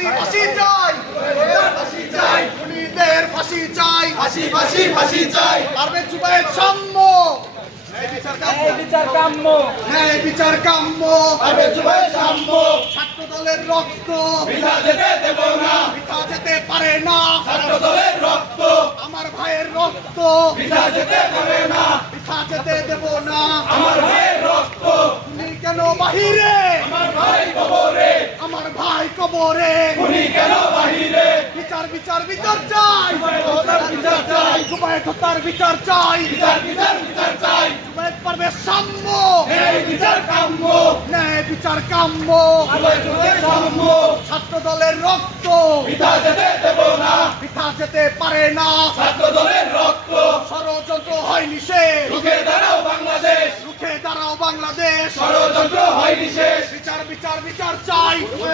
ফাঁসি ফাঁসি চাই, ফাঁসি চাই, খুনিদের ফাঁসি চাই, ফাঁসি ফাঁসি ফাঁসি চাই। পারভেজ জুবায়ের সাম্য, বিচার কাম্য, ন্যায় বিচার কাম্য, পারভেজ জুবায়ের সাম্য, ছাত্র দলের রক্ত বৃথা যেতে দেব না, বৃথা যেতে পারে না, ছাত্র দলের রক্ত আমার ভাইয়ের রক্ত বৃথা যেতে পারে না, বৃথা যেতে দেব না। আমার ভাইয়ের রক্ত, খুনি কেন বাহিরে, আমার ভাই কবরে, আমার ভাই কবরে, খুনি কেন বাহিরে, বিচার বিচার বিচার চাই, হত্যার বিচার চাই, জুবায়ের হত্যার বিচার চাই, বিচার বিচার বিচার চাই, জুবায়ের পারভেজ সাম্য, ন্যায় বিচার কাম্য, ন্যায় বিচার কাম্য, পারভেজ জুবায়ের সাম্য, ছাত্র দলের রক্ত বৃথা যেতে দেব না, বৃথা যেতে পারে না, ছাত্র দলের রক্ত, ষড়যন্ত্র হয় নিষেধ, রুখে দাঁড়াও বাংলাদেশ, রুখে দাঁড়াও বাংলাদেশ, ষড়যন্ত্র হয়নি শেষ। বিচার বিচার বিচার চাই।